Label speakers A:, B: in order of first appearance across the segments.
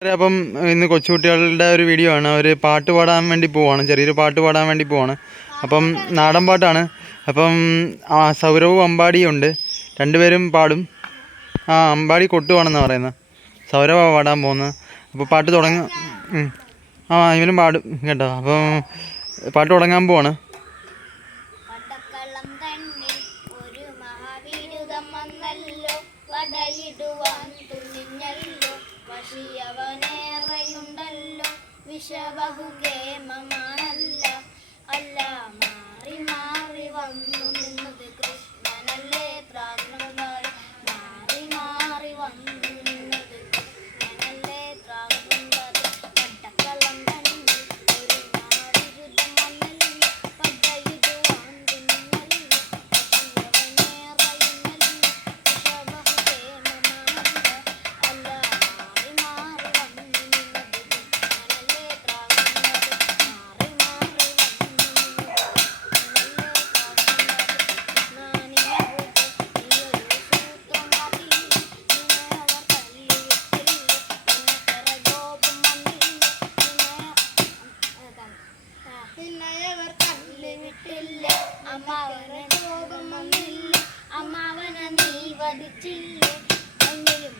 A: അപ്പം ഇന്ന് കൊച്ചുകുട്ടികളുടെ ഒരു വീഡിയോ ആണ്. അവർ പാട്ട് പാടാൻ വേണ്ടി പോവാണ്. ചെറിയൊരു പാട്ട് പാടാൻ വേണ്ടി പോവാണ്. അപ്പം നാടൻ പാട്ടാണ്. അപ്പം ആ സൗരവും ഉണ്ട്. രണ്ടുപേരും പാടും. ആ അമ്പാടി കൊട്ടുവാണെന്നാണ് പറയുന്നത് സൗരവാണ് പാടാൻ പോകുന്നത് അപ്പോൾ പാട്ട് തുടങ്ങ ആ ഇവനും പാടും കേട്ടോ. അപ്പം പാട്ട് തുടങ്ങാൻ പോവാണ്.
B: വടയിടുവാൻ തുണിഞ്ഞല്ലോ വഷിയവനേറെയുണ്ടല്ലോ വിഷബഹുകേമമാണല്ല അമ്മാവനെ കോപം അമ്മാവനെ നീ വധിച്ചില്ലേ? എങ്കിലും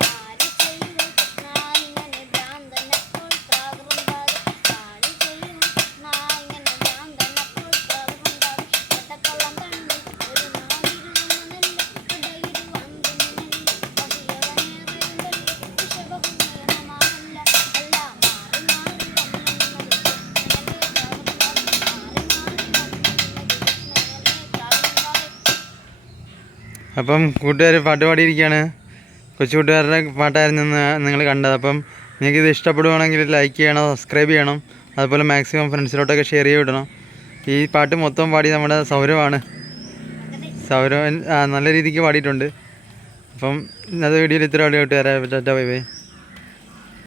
A: അപ്പം കൂട്ടുകാർ പാട്ട് പാടിയിരിക്കുകയാണ് കൊച്ചു കൂട്ടുകാരുടെ പാട്ടായിരുന്നു നിങ്ങൾ കണ്ടത്. അപ്പം നിങ്ങൾക്ക് ഇത് ഇഷ്ടപ്പെടുവാണെങ്കിൽ ലൈക്ക് ചെയ്യണം സബ്സ്ക്രൈബ് ചെയ്യണം. അതുപോലെ മാക്സിമം ഫ്രണ്ട്സിലോട്ടൊക്കെ ഷെയർ ചെയ്ത് വിടണം. ഈ പാട്ട് മൊത്തം പാടി നമ്മുടെ സൗരവാണ്. സൗരവൻ നല്ല രീതിക്ക് പാടിയിട്ടുണ്ട്. അപ്പം ഇന്നത്തെ വീഡിയോയിൽ ഇത്ര കൂട്ടുകാരെ. Tata bye bye.